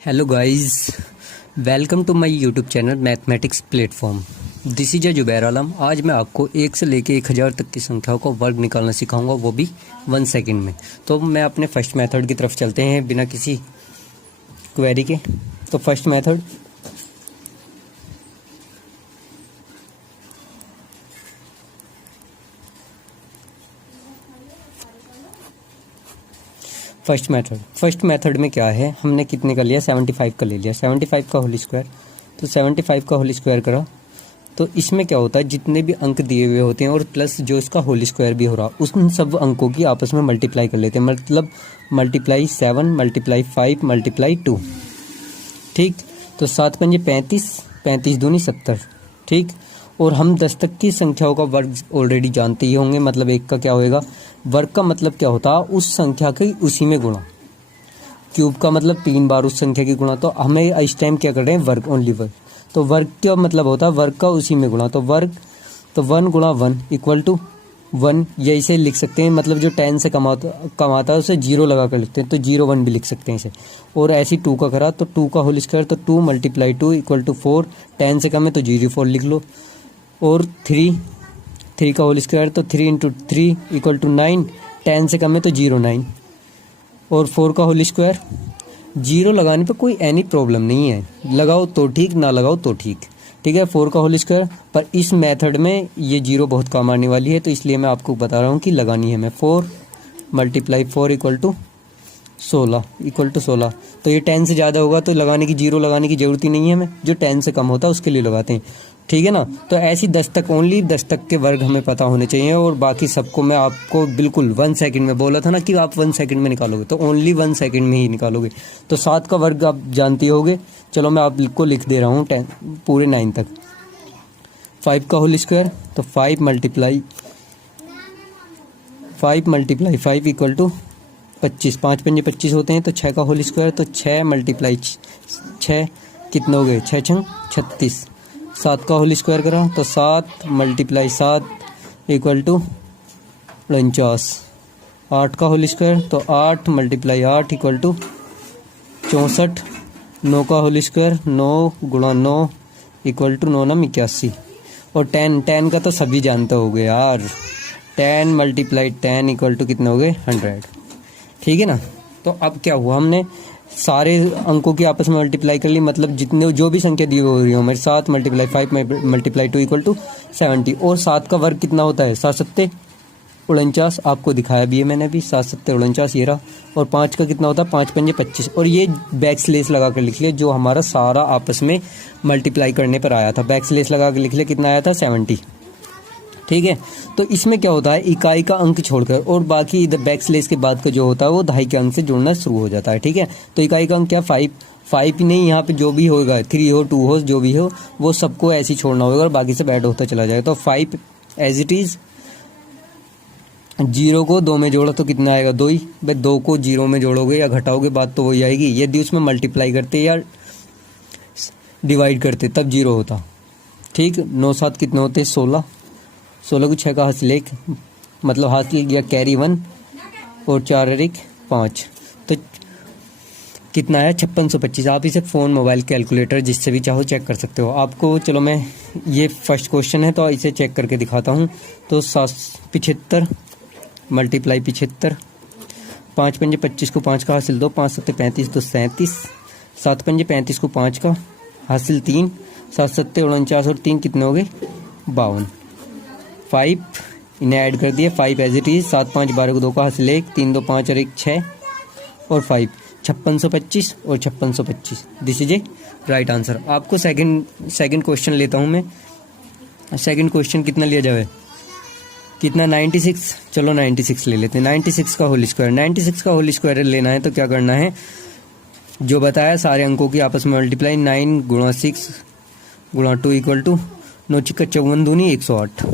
Hello guys, welcome to my YouTube channel mathematics platform. This is Zubair Alam. आज मैं आपको 1 से लेके 1000 तक की संख्याओं का वर्ग निकालना सिखाऊंगा, वो भी 1 सेकंड में। तो मैं अपने फर्स्ट मेथड की तरफ चलते हैं बिना किसी क्वेरी के। तो फर्स्ट मेथड, फर्स्ट मेथड में क्या है, हमने कितने का लिया, 75 का ले लिया। 75 का होल स्क्वायर, तो 75 का होल स्क्वायर करा तो इसमें क्या होता है, जितने भी अंक दिए हुए होते हैं और प्लस जो इसका होल स्क्वायर भी हो रहा, उन सब अंकों की आपस में मल्टीप्लाई कर लेते हैं। मतलब मल्टीप्लाई 7 मल्टीप्लाई 5 मल्टीप्लाई 2। ठीक, तो 7 पंजे 35, 35 दूनी 70। ठीक, और हम 10 तक की संख्याओं का वर्ग ऑलरेडी जानते ही होंगे। मतलब एक का क्या होएगा, वर्ग का मतलब क्या होता है, उस संख्या के उसी में गुणा। क्यूब का मतलब 3 बार उस संख्या की गुणा। तो हमें इस टाइम क्या कर रहे हैं, वर्ग, ओनली वर्ग। तो वर्ग का मतलब होता है वर्ग का उसी में गुणा। तो वर्ग, तो 1 गुणा 1 इक्वल टू 1, या इसे लिख सकते हैं, मतलब जो 10 से कमाता है उसे 0 लगा कर लिखते हैं, तो 0 1 भी लिख सकते हैं इसे। और ऐसे 2 का करा तो 2 का होल स्क्वायर, तो 2 मल्टीप्लाई 2 इक्वल टू 4। 10 से कम है तो 0 4 लिख लो। और 3 का होल स्क्वायर, तो 3 इंटू 3 इक्वल टू 9। 10 से कम है तो 0 9। और 4 का होल स्क्वायर, 0 लगाने पे कोई एनी प्रॉब्लम नहीं है, लगाओ तो ठीक, ना लगाओ तो ठीक। ठीक है, 4 का होल स्क्वायर। पर इस मेथड में ये 0 बहुत काम आने वाली है, तो इसलिए मैं आपको बता रहा हूँ कि लगानी है मैं। 4 multiply 4 equal to 16 equal to 16। तो ये 10 से ज़्यादा होगा तो लगाने की, 0 लगाने की ज़रूरत ही नहीं है हमें, जो 10 से कम होता है उसके लिए लगाते हैं। ठीक है ना। तो ऐसी 10 तक, ओनली 10 तक के वर्ग हमें पता होने चाहिए, और बाकी सबको मैं आपको बिल्कुल 1 सेकंड में बोला था ना कि आप 1 सेकंड में निकालोगे, तो ओनली 1 सेकंड में ही निकालोगे। तो 7 का वर्ग आप जानते होगे, चलो मैं आपको लिख दे रहा हूँ पूरे 9 तक। 5 का होल स्क्वायर, तो 5 मल्टीप्लाई 5 इक्वल टू 25। 5 पंजे 25 होते हैं, तो 6 का होल स्क्वायर, तो 6 मल्टीप्लाई 6 कितने हो गए, 6 6 36। 7 का होल स्क्वायर करा तो 7 मल्टीप्लाई 7 इक्वल टू 49। 8 का होल स्क्वायर, तो 8 मल्टीप्लाई 8 इक्वल टू 64। 9 का होल स्क्वायर, 9 गुणा 9 इक्वल टू 9 9 81। और 10 का तो सभी जानते हो गए यार। 10 मल्टीप्लाई 10 इक्वल टू कितने हो गए, 100। ठीक है ना। तो अब क्या हुआ, हमने सारे अंकों की आपस में मल्टीप्लाई कर ली, मतलब जितने जो भी संख्या दी हो रही हो मेरे, 7 मल्टीप्लाई 5 मल्टीप्लाई 2 इक्वल टू 70। और 7 का वर्ग कितना होता है, 7 7 49। आपको दिखाया भी है मैंने अभी, 7 7 49 ये रहा। और 5 का कितना होता है, 5 पंजे 25। और ये बैक स्लेस लगा कर लिख लिया, जो हमारा सारा आपस में मल्टीप्लाई करने पर आया था। बैक स्लेस लगा कर लिख लिया, कितना आया था, 70। ठीक है। तो इसमें क्या होता है, इकाई का अंक छोड़कर और बाकी इधर बैक स्लेस के बाद का जो होता है वो दहाई के अंक से जुड़ना शुरू हो जाता है। ठीक है। तो इकाई का अंक क्या, 5 ही नहीं, यहाँ पे जो भी होगा, 3 हो 2 हो जो भी हो, वो सबको ऐसे ही छोड़ना होगा और बाकी सब ऐड होता चला जाएगा। तो 5 एज इट इज। 0 को 2 में जोड़ो तो कितना आएगा, 2 ही। भाई 2 को 0 में जोड़ोगे या घटाओगे बात तो वही आएगी। यदि उसमें मल्टीप्लाई करते या डिवाइड करते तब 0 होता। ठीक, 9 7 कितने होते, 16। 16 को 6 का हासिल 1, मतलब हासिल गया कैरी 1, और 4 और 1 5। तो कितना है, 5625। आप इसे फ़ोन, मोबाइल, कैलकुलेटर जिससे भी चाहो चेक कर सकते हो। आपको चलो मैं, ये फर्स्ट क्वेश्चन है तो इसे चेक करके दिखाता हूँ। तो 75 मल्टीप्लाई 75। 5 पंजे 25 को 5 का हासिल 2, 5 7 35 तो 37। 7 पंजे 35 को 5 का हासिल 3, 7 7 49 और 3 कितने हो गए, 52। 5 इन्हें ऐड कर दिए, 5 एज इट इज। 7 5 12 को 2 का हासिल 1, 3 2 5 और 1 6 और 5 5625 और 5625। This is a right answer. आपको सेकंड क्वेश्चन लेता हूँ मैं। सेकंड क्वेश्चन कितना लिया जाए, कितना, 96। चलो 96 ले लेते हैं। 96 का होल स्क्वायर, 96 का होल स्क्वायर लेना है तो क्या करना है, जो बताया सारे अंकों की आपस में मल्टीप्लाई। 9 गुणा 6 गुणा 2 इक्वल टू 9 चिक्का 54 दूनी 108।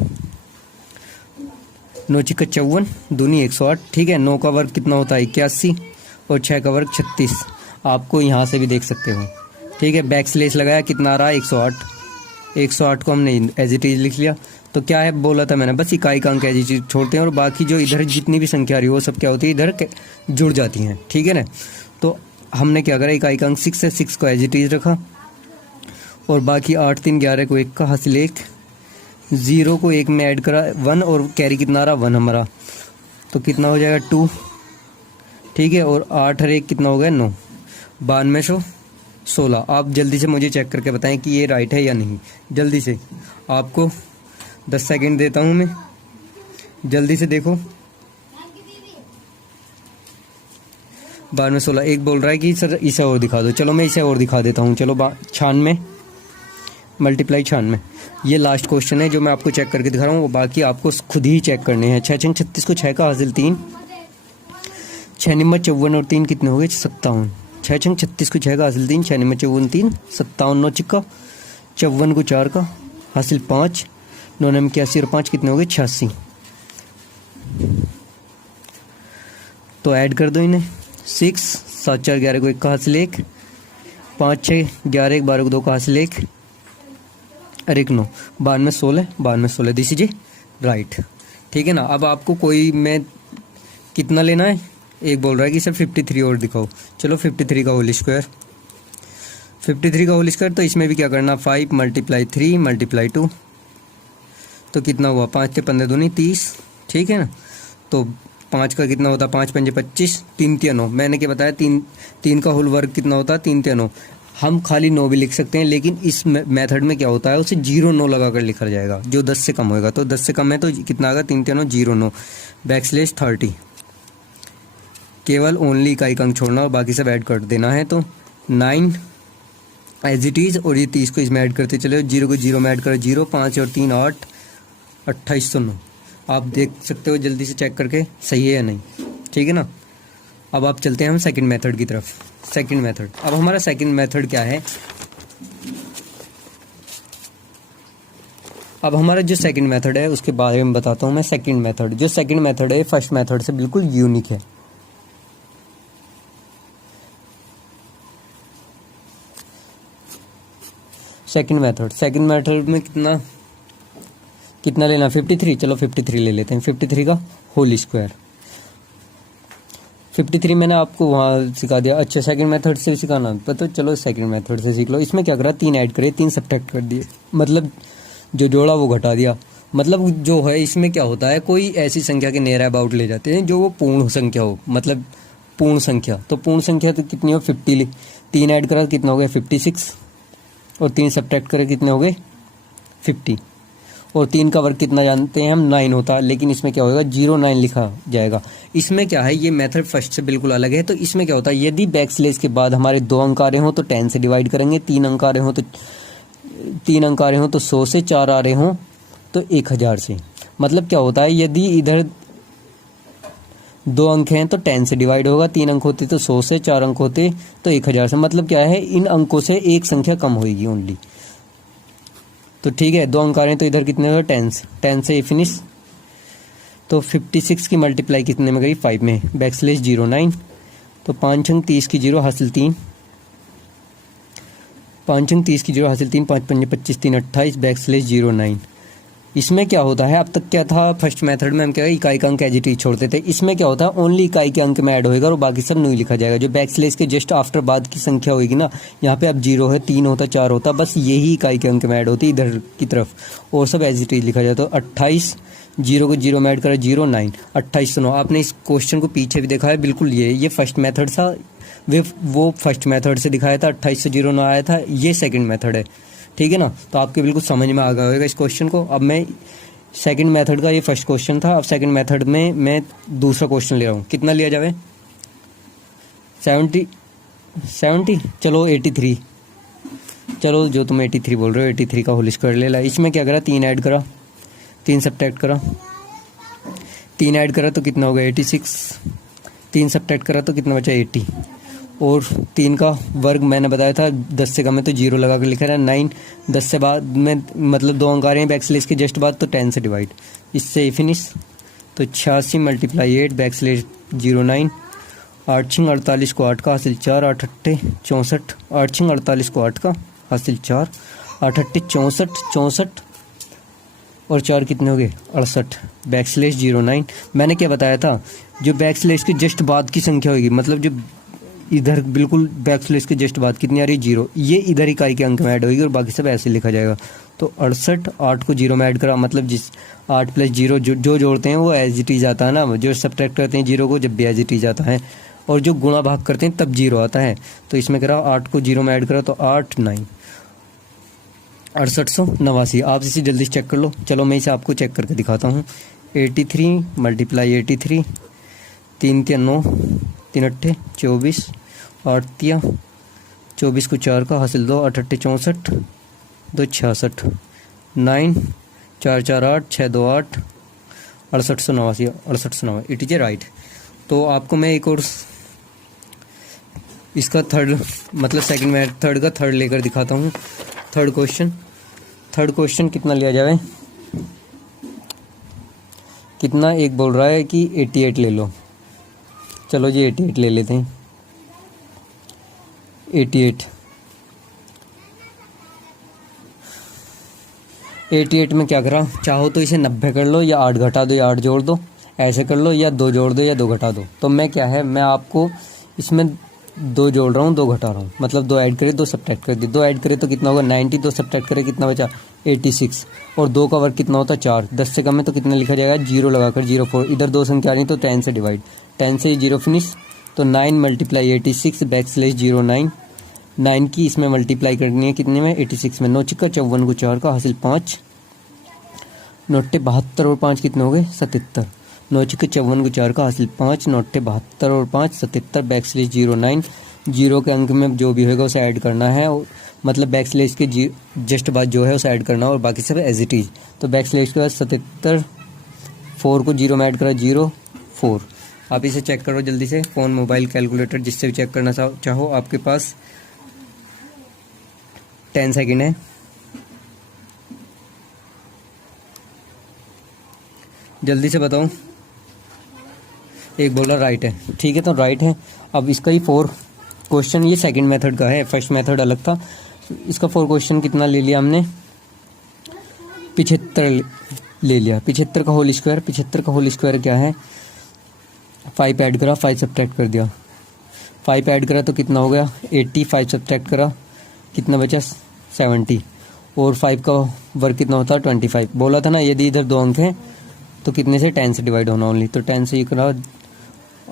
9 चिक्का 54 दूनी 108। ठीक है। 9 का वर्ग कितना होता है, 81, और 6 का वर्ग 36। आपको यहाँ से भी देख सकते हो। ठीक है। बैक स्लेस लगाया, कितना आ रहा है, 108। 108 को हमने एज इट इज लिख लिया। तो क्या है, बोला था मैंने, बस इकाई का अंक एज इट इज छोड़ते हैं और बाकी जो इधर जितनी भी संख्या आ रही है वो सब क्या होती है, इधर जुड़ जाती हैं। ठीक है ना। तो हमने क्या करा, इकाई का अंक 6 है, 6 को एज इट इज रखा और बाकी 8 3 11 को 1 का हासिल 1, 0 को 1 में ऐड करा 1 और कैरी कितना आ रहा 1 हमारा, तो कितना हो जाएगा 2, ठीक है। और 8 और 1 कितना हो गया 9, 9216। आप जल्दी से मुझे चेक करके बताएं कि ये राइट है या नहीं, जल्दी से, आपको 10 सेकंड देता हूँ मैं, जल्दी से देखो। 9216। एक बोल रहा है कि सर इसे और दिखा दो, चलो मैं इसे और दिखा देता हूँ। चलो 96 मल्टीप्लाई 96, ये लास्ट क्वेश्चन है जो मैं आपको चेक करके दिखा रहा हूँ, वो बाकी आपको खुद ही चेक करने हैं। 6 6 36 को 6 का हासिल 3, 6 निम्बर 54 और 3 कितने हो गए 57। 6 6 36 को 6 का हासिल 3, 6 निम्बर 54 3, 57 9 चिक्का, 54 को 4 का हासिल 5, 9 निम्बर 81 और 5 कितने हो गए 86। तो ऐड कर दो इन्हें, 6 7 4 11 को 1 का हासिल 1, 5 6 11 1 12 को 2 का हासिल 1 और 1 9, 92 16 दिस इज राइट, ठीक है ना। अब आपको कोई मैं कितना लेना है, एक बोल रहा है कि सर 53 और दिखाओ, चलो 53 का होल स्क्वायर, 53 का होल स्क्वायर, तो इसमें भी क्या करना 5 मल्टीप्लाई 3 मल्टीप्लाई 2, तो कितना हुआ 5 के 15 दूनी 30, ठीक है ना। तो 5 का कितना होता 5 पंजे 25, 3 3 9, मैंने क्या बताया 3 का होल वर्ग कितना होता 3 3 9। हम खाली 9 भी लिख सकते हैं, लेकिन इस मेथड में क्या होता है उसे 0 9 लगा कर लिखा जाएगा, जो 10 से कम होएगा। तो 10 से कम है तो कितना आएगा 3 3 9 0 9 बैकस्लैश 30, केवल ओनली इकाई का अंक छोड़ना और बाकी सब ऐड कर देना है। तो 9 एज इट इज, और ये 30 को इसमें ऐड करते चले, 0 को 0 में ऐड करो 0, 5 और 3 8, 2809। आप देख सकते हो जल्दी से चेक करके सही है या नहीं, ठीक है ना। अब आप चलते हैं हम सेकंड मेथड की तरफ। सेकंड मेथड, अब हमारा सेकंड मेथड क्या है, अब हमारा जो सेकंड मेथड है उसके बारे में बताता हूं मैं। सेकंड मेथड, जो सेकंड मेथड है फर्स्ट मेथड से बिल्कुल यूनिक है। सेकंड मेथड में कितना लेना 53, चलो 53 ले लेते हैं। 53 का होल स्क्वायर, 53 मैंने आपको वहाँ सिखा दिया। अच्छा सेकंड मेथड से सिखाना तो चलो सेकंड मेथड से सीख लो। इसमें क्या करा 3 ऐड करे 3 सब्ट्रैक्ट कर दिए, मतलब जो जोड़ा वो घटा दिया। मतलब जो है इसमें क्या होता है, कोई ऐसी संख्या के नियर अबाउट ले जाते हैं जो वो पूर्ण संख्या हो, मतलब पूर्ण संख्या। तो पूर्ण संख्या तो कितनी हो 50 3 ऐड करा कितना हो गया 56 और 3 सब्ट्रैक्ट करे कितने हो गए 50 और 3 का वर्ग कितना जानते हैं हम 9 होता है, लेकिन इसमें क्या होगा 0 9 लिखा जाएगा। इसमें क्या है ये मेथड फर्स्ट से बिल्कुल अलग है। तो इसमें क्या होता है यदि बैकस्लैश के बाद हमारे 2 अंक आ रहे हो तो 10 से डिवाइड करेंगे, 3 अंक आ रहे हो तो 100 से, 4 आ रहे हो तो 1000 से। मतलब क्या होता है यदि इधर 2 अंक हैं तो 10 से डिवाइड होगा, 3 अंक होते तो 100 से, 4 अंक होते तो 1000 से। मतलब क्या है इन अंकों से एक संख्या कम होगी ओनली। तो ठीक है 2 अंक आ रहे हैं तो इधर कितने हो 10 से फिनिश। तो 56 की मल्टीप्लाई कितने में गई 5 में, बैकस्लैश 0 9, तो 5 अंक 30 की 0 हासिल 3, 5 अंक 30 की 0 हासिल 3, 5 5 25 3 28 बैकस्लैश 0 9। इसमें क्या होता है, अब तक क्या था फर्स्ट मेथड में हम क्या इकाई का अंक एज इट इज छोड़ते थे। इसमें क्या होता है ओनली इकाई के अंक में ऐड होएगा और बाकी सब नहीं लिखा जाएगा। जो बैकस्लैश के जस्ट आफ्टर बाद की संख्या होगी ना, यहाँ पे अब 0 है 3 होता 4 होता, बस यही इकाई के अंक में ऐड होती इधर की तरफ और सब एज इट इज लिखा जाता। तो 28 0 को 0 में ऐड करा 0 9 28 सुनो। आपने इस क्वेश्चन को पीछे भी देखा है, बिल्कुल ये फर्स्ट मेथड था, वो फर्स्ट मेथड से दिखाया था 28 से 0 9 आया था, ये सेकंड मेथड है, ठीक है ना। तो आपके बिल्कुल समझ में आ गया होगा इस क्वेश्चन को। अब मैं सेकंड मेथड का ये फर्स्ट क्वेश्चन था, अब सेकंड मेथड में मैं दूसरा क्वेश्चन ले रहा हूँ। कितना लिया जाए 70 चलो 83, चलो जो तुम 83 बोल रहे हो 83 का होल स्क्वायर ले ला। इसमें क्या करा 3 ऐड करा, 3 सब्ट्रैक्ट करा, 3 ऐड करा तो कितना हो गया 86, 3 सब्ट्रैक्ट करा तो कितना बचा 80 और 3 का वर्ग मैंने बताया था 10 से कम है तो 0 लगा कर लिखा है। 9 10 से बाद में मतलब 2 अंक आ रहे हैं बैकस्लैश के जस्ट बाद तो 10 से डिवाइड, इससे फिनिश। तो 86 मल्टीप्लाई 8 बैकस्लैश 0 9, 8 6 48 को 8 का हासिल 4, 8 8 64, 8 6 48 को 8 का हासिल 4, 8 8 64 64 और 4 कितने हो गए 68 बैकस्लैश 0 9। मैंने क्या बताया था जो बैकस्लैश के जस्ट बाद की संख्या होगी, मतलब जो इधर बिल्कुल बैक स्लैश के जस्ट बाद कितनी आ रही है 0, ये इधर इकाई के अंक में ऐड होगी और बाकी सब ऐसे लिखा जाएगा। तो 68 8 को 0 में ऐड करा, मतलब जिस 8 + 0 जो जोड़ते हैं वो एज इट इज आता है ना, जो सब्ट्रैक्ट करते हैं 0 को जब भी एज इट इज आता है, और जो गुणा भाग करते हैं तब 0 आता है। तो इसमें करा 8 को 0 में ऐड करा तो 8 9 6889। आप इसे जल्दी से चेक कर लो। चलो मैं इसे आपको चेक करके दिखाता हूँ। 83 × 83, 3 × 9, 3 × 24, 8 × 24 को 4 का हासिल 2, 8 × 64, 2 × 66, 9 4 4 8 6 2 8 6889 6889। It is a right. तो आपको मैं एक और इसका थर्ड मतलब सेकंड मेथड का थर्ड लेकर दिखाता हूँ। थर्ड क्वेश्चन कितना लिया जाए, कितना एक बोल रहा है कि 88 ले लो। चलो जी 88 ले लेते हैं। 88 में क्या करा, चाहो तो इसे 90 कर लो, या 8 घटा दो या 8 जोड़ दो, ऐसे कर लो, या 2 जोड़ दो या 2 घटा दो। तो मैं क्या है, मैं आपको इसमें 2 जोड़ रहा हूँ 2 घटा रहा हूँ, मतलब 2 ऐड करे 2 सब्ट्रैक्ट कर दिए। 2 ऐड करे तो कितना होगा 90, 2 सब्ट्रैक्ट करे कितना बचा 86, और 2 का वर्ग कितना होता है 4। 10 से कम है तो कितना लिखा जाएगा 0 लगाकर 04। इधर 2 संख्या आ रही तो 10 से डिवाइड, 10 से 0 फिनिश। तो 9 × 86 \09, 9 की इसमें मल्टीप्लाई करनी है कितने में 86 में। 9 × 54 को 4 का हासिल 5, 9 × 72 और 5 कितने हो गए 77। 9 × 54 को 4 का हासिल 5, 9 × 72 और 5 77 \09। 0 के अंक में जो भी होगा उसे ऐड करना है, मतलब बैकस्लैश के जस्ट बाद जो है उसे ऐड करना है, और बाकी सब एज इट इज। तो बैकस्लैश के बाद 77, 4 को 0 में ऐड करा 0 4। आप इसे चेक करो जल्दी से, फ़ोन मोबाइल कैलकुलेटर जिससे भी चेक करना चाहो। आपके पास 10 सेकेंड है। जल्दी से बताओ। एक बोला राइट है, ठीक है तो राइट है। अब इसका ही 4 क्वेश्चन, ये सेकंड मेथड का है, फर्स्ट मेथड अलग था। इसका 4 क्वेश्चन कितना ले लिया हमने 75 ले लिया। 75 का होल स्क्वायर, 75 का होल स्क्वायर क्या है 5 ऐड करा 5 सब्ट्रैक्ट कर दिया। 5 ऐड करा तो कितना हो गया 80, 5 सब्ट्रैक्ट करा कितना बचा 70, और 5 का वर्ग कितना होता है 25। बोला था ना यदि इधर 2 अंक हैं तो कितने से 10 से डिवाइड होना ओनली। तो 10 से ये करा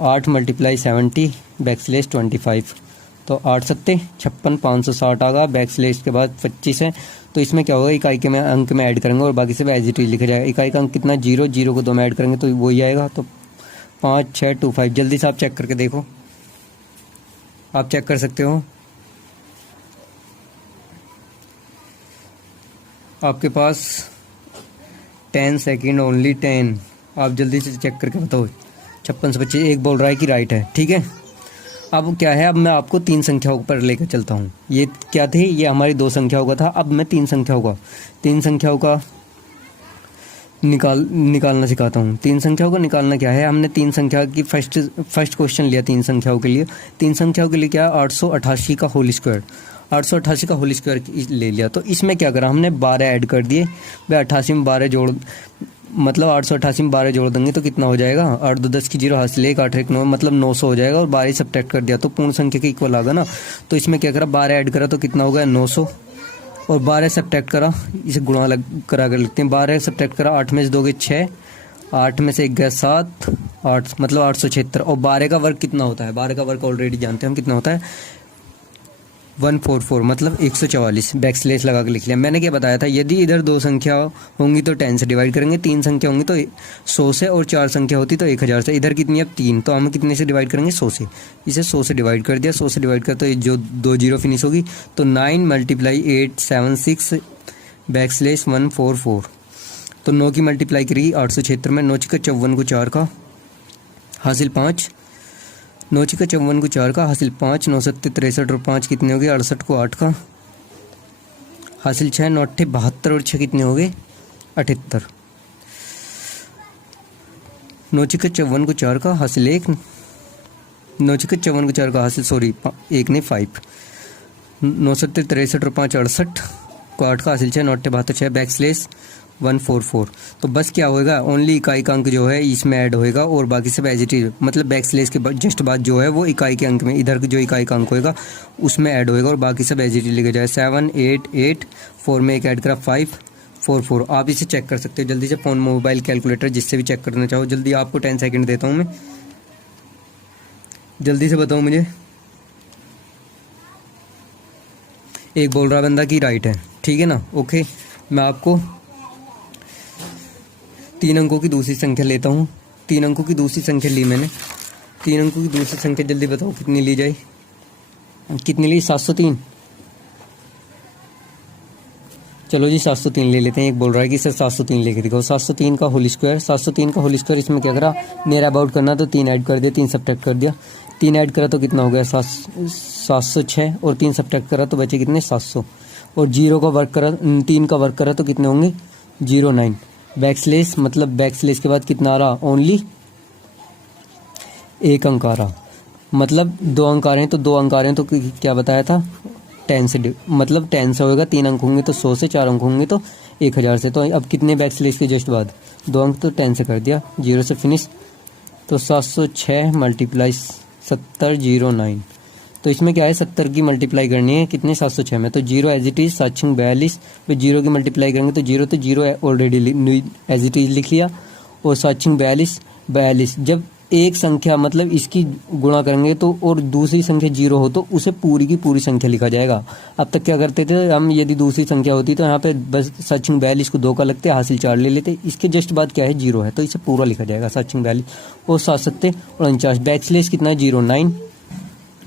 8 × 70 \25। तो 8 7 56 560 आ गया। बैकस्लैश के बाद 25 है, तो इसमें क्या होगा इकाई के में अंक में ऐड करेंगे और बाकी सब एज इट इज लिखा जाएगा। इकाई का अंक कितना 0, 0 को 2 में ऐड करेंगे तो वही आएगा। तो 5625। जल्दी से आप चेक करके देखो, आप चेक कर सकते हो। आपके पास 10 सेकेंड ओनली 10। आप जल्दी से चेक करके बताओ। 56 से 25 एक बोल रहा है कि राइट है, ठीक है। अब क्या है, अब मैं आपको 3 संख्याओं पर लेकर चलता हूँ। ये क्या थी, ये हमारी 2 संख्याओं का था। अब मैं 3 संख्याओं का निकालना सिखाता हूँ। 3 संख्याओं का निकालना क्या है, हमने 3 संख्या की फर्स्ट क्वेश्चन लिया 3 संख्याओं के लिए। 3 संख्याओं के लिए क्या 888 का होल स्क्वायर, 888 का होल स्क्वायर ले लिया। तो इसमें क्या करा हमने 12 ऐड कर दिए। भाई 88 में 12 जोड़, मतलब 888 में 12 जोड़ देंगे तो कितना हो जाएगा 8 2 10 की 0 हासिल 1 8 1 9, मतलब 900 हो जाएगा। और 12 सब्ट्रैक्ट कर दिया तो पूर्ण संख्या के इक्वल आ गया ना। तो इसमें क्या करा 12 ऐड करा तो कितना हो गया 900, और 12 सब्ट्रैक्ट करा, इसे गुणा करा कर लिखते हैं। 12 सब्ट्रैक्ट करा, 8 में से 2 गए 6, 8 में से 1 गया 7, 8 मतलब 876। और 12 का वर्ग कितना होता है, 12 का वर्ग ऑलरेडी जानते हैं हम कितना होता है 144, मतलब 144। बैकस्लैश लगा के लिख लिया। मैंने क्या बताया था, यदि इधर 2 संख्या होंगी तो 10 से डिवाइड करेंगे, 3 संख्या होंगी तो 100 से, और 4 संख्या होती तो 1000 से। इधर कितनी अब 3, तो हम कितने से डिवाइड करेंगे 100 से। इसे 100 से डिवाइड कर दिया, 100 से डिवाइड कर तो ये जो 2 0 फिनिश होगी। तो 9 × 876 \144। तो 9 की मल्टीप्लाई करेगी 876 में। 9 × 54 को 4 का हासिल 5, 9 × 54 को 4 का हासिल 5, 9 7 63 और 5 कितने हो गए 68 को 8 का हासिल 6, 9 8 72 और 6 कितने हो गए 78। 9 × 54 को 4 का हासिल 1, 9 × 54 को 4 का हासिल 1 नहीं 5, 9 7 63 और 5 68 को 8 का हासिल 6, 9 8 72 6। बैकस्लैश 144। तो बस क्या होएगा, ओनली इकाई का अंक जो है इसमें ऐड होएगा और बाकी सब एज इट इज, मतलब बैक स्लेस के जस्ट बाद जो है वो इकाई के अंक में, इधर जो इकाई का अंक होएगा उसमें ऐड होएगा और बाकी सब एज इट इज लिखा जाए। 7 8 8 4 में एक ऐड करा 5 4 4। आप इसे चेक कर सकते हो जल्दी से, फ़ोन, मोबाइल, कैलकुलेटर, जिससे भी चेक करना चाहो। जल्दी आपको 10 सेकेंड देता हूँ मैं, जल्दी से बताओ मुझे। एक बोल रहा बंदा कि राइट है, ठीक है ना, ओके। मैं आपको 3 अंकों की दूसरी संख्या लेता हूँ। 3 अंकों की दूसरी संख्या ली मैंने। 3 अंकों की दूसरी संख्या जल्दी बताओ कितनी ली जाए, कितनी ली? 703। चलो जी 703 ले लेते हैं। एक बोल रहा है कि सर 703 लेके दिखाओ। 703 का होल स्क्वायर, 703 का होल स्क्वायर इसमें क्या करा, नियर अबाउट करना तो 3 ऐड कर दिया, 3 सब्ट्रैक्ट कर दिया। 3 ऐड करा तो कितना हो गया 706 और 3 सब्ट्रैक्ट करा तो बचे कितने 700 और 0 का वर्क करा, 3 का वर्क करा तो कितने होंगे 09। बैकस्लेस मतलब बैकस्लेस के बाद कितना आ रहा, ओनली 1 अंक आ रहा, मतलब 2 अंक आ रहे हैं तो 2 अंक आ रहे हैं तो क्या बताया था 10 से मतलब 10 से होगा, 3 अंक होंगे तो 100 से, 4 अंक होंगे तो 1000 से। तो अब कितने बैकस्लेस के जस्ट बाद 2 अंक तो 10 से कर दिया, 0 से फिनिश। तो 706 मल्टीप्लाई 7009। तो इसमें क्या है 70 की मल्टीप्लाई करनी है कितने 706 में, तो 0 एज इट इज 742 पे 0 की मल्टीप्लाई करेंगे तो 0 तो 0 ऑलरेडी एज इट इज लिख लिया और 742 जब एक संख्या मतलब इसकी गुणा करेंगे तो और दूसरी संख्या 0 हो तो उसे पूरी की पूरी संख्या लिखा जाएगा। अब तक क्या करते थे हम, यदि दूसरी संख्या होती तो यहाँ पे बस 742 को 2 का लगते, हासिल 4 ले लेते। इसके जस्ट बाद क्या है 0 है तो इसे पूरा लिखा जाएगा 742 और 749। बैकस्लेस कितना है 09,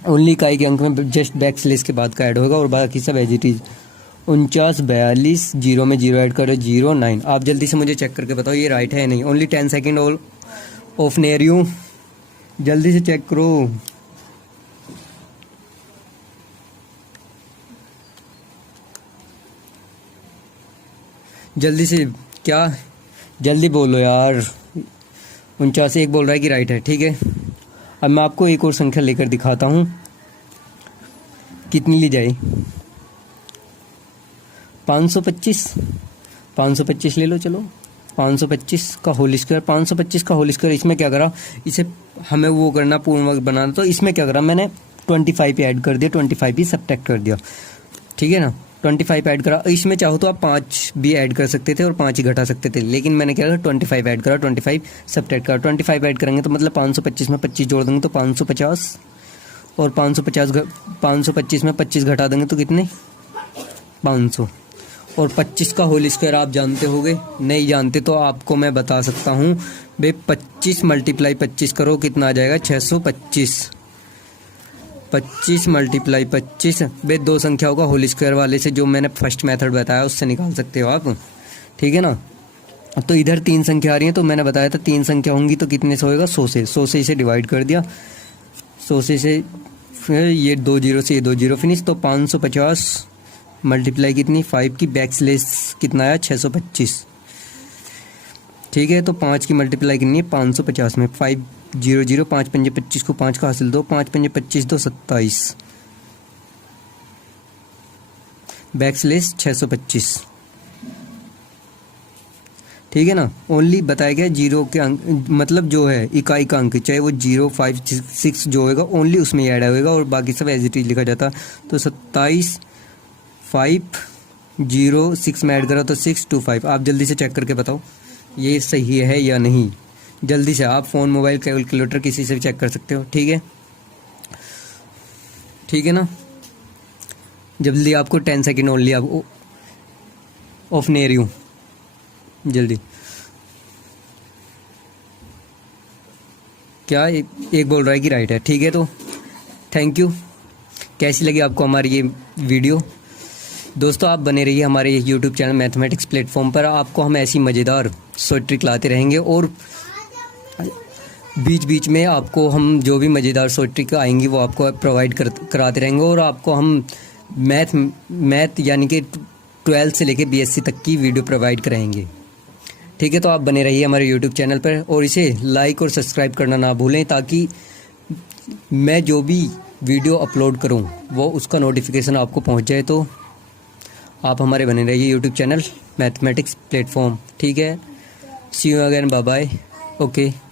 ओनली इकाई के अंक में जस्ट बैकस्लेस के बाद का ऐड होगा और बाकी सब एज इट इज। 49 42 0 में 0 ऐड करो 09। आप जल्दी से मुझे चेक करके बताओ ये राइट है या नहीं। Only 10 second all of Ner you, जल्दी से चेक करो। जल्दी से, क्या जल्दी बोलो यार। 49 एक बोल रहा है कि राइट है, ठीक है। अब मैं आपको एक और संख्या लेकर दिखाता हूँ, कितनी ली जाए 525 ले लो। चलो 525 का होल स्क्वायर, 525 का होल स्क्वायर इसमें क्या करा, इसे हमें वो करना पूर्ण वर्ग बनाना, तो इसमें क्या करा मैंने 25 पे ऐड कर दिया, 25 भी सब्ट्रैक्ट कर दिया, ठीक है ना। 25 ऐड करा, इसमें चाहो तो आप 5 भी ऐड कर सकते थे और 5 ही घटा सकते थे, लेकिन मैंने क्या करा 25 ऐड करा, 25 सब्ट्रैक्ट करा। 25 ऐड करेंगे तो मतलब 525 में 25 जोड़ देंगे तो 550 और 525 में 25 घटा देंगे तो कितने 500 और 25 का होल स्क्वायर आप जानते होगे, नहीं जानते तो आपको मैं बता सकता हूँ भाई। 25 मल्टीप्लाई 25 करो कितना आ जाएगा 625। 25 मल्टीप्लाई 25 भाई 2 संख्याओं का होल स्क्वायर वाले से जो मैंने फर्स्ट मेथड बताया उससे निकाल सकते हो आप, ठीक है ना। तो इधर 3 संख्या आ रही है तो मैंने बताया था 3 संख्या होंगी तो कितने से होएगा 100 से इसे डिवाइड कर दिया, 100 से फिर ये 2 0 से ये 2 0 फिनिश। तो 550 मल्टीप्लाई कितनी 5 की बैकस्लेस कितना आया 625, ठीक है। तो 5 की मल्टीप्लाई कितनी है 550 में 5 0 0 5 पंजे 25 को 5 का हासिल 2, 5 पंजे 25 2 27, बैकस्लेस 625, ठीक है ना। ओनली बताया गया 0 के अंक मतलब जो है इकाई का अंक चाहे वो 0 5 6 जो होगा ओनली उसमें ऐड होगा और बाकी सब एज इट इज लिखा जाता। तो 27 5 0 6 में ऐड करा तो 6 2 5। आप जल्दी से चेक करके बताओ ये सही है या नहीं, जल्दी से। आप फ़ोन, मोबाइल, कैलकुलेटर किसी से भी चेक कर सकते हो, ठीक है, ठीक है ना। जल्दी आपको 10 सेकेंड ओनली आप ऑफ नेर यू, जल्दी। क्या एक बोल रहा है कि राइट है, ठीक है। तो थैंक यू। कैसी लगी आपको हमारी ये वीडियो? दोस्तों आप बने रहिए हमारे यूट्यूब चैनल मैथमेटिक्स प्लेटफॉर्म पर। आपको हम ऐसी मज़ेदार शॉर्ट ट्रिक लाते रहेंगे और बीच बीच में आपको हम जो भी मज़ेदार शॉर्ट ट्रिक आएंगी वो आपको प्रोवाइड कराते रहेंगे और आपको हम मैथ यानी कि 12 से लेके BSc तक की वीडियो प्रोवाइड कराएंगे, ठीक है। तो आप बने रहिए हमारे यूट्यूब चैनल पर और इसे लाइक और सब्सक्राइब करना ना भूलें ताकि मैं जो भी वीडियो अपलोड करूं वो उसका नोटिफिकेशन आपको पहुंच जाए। तो आप हमारे बने रहिए यूट्यूब चैनल मैथमेटिक्स प्लेटफॉर्म, ठीक है। See you again, bye bye, okay.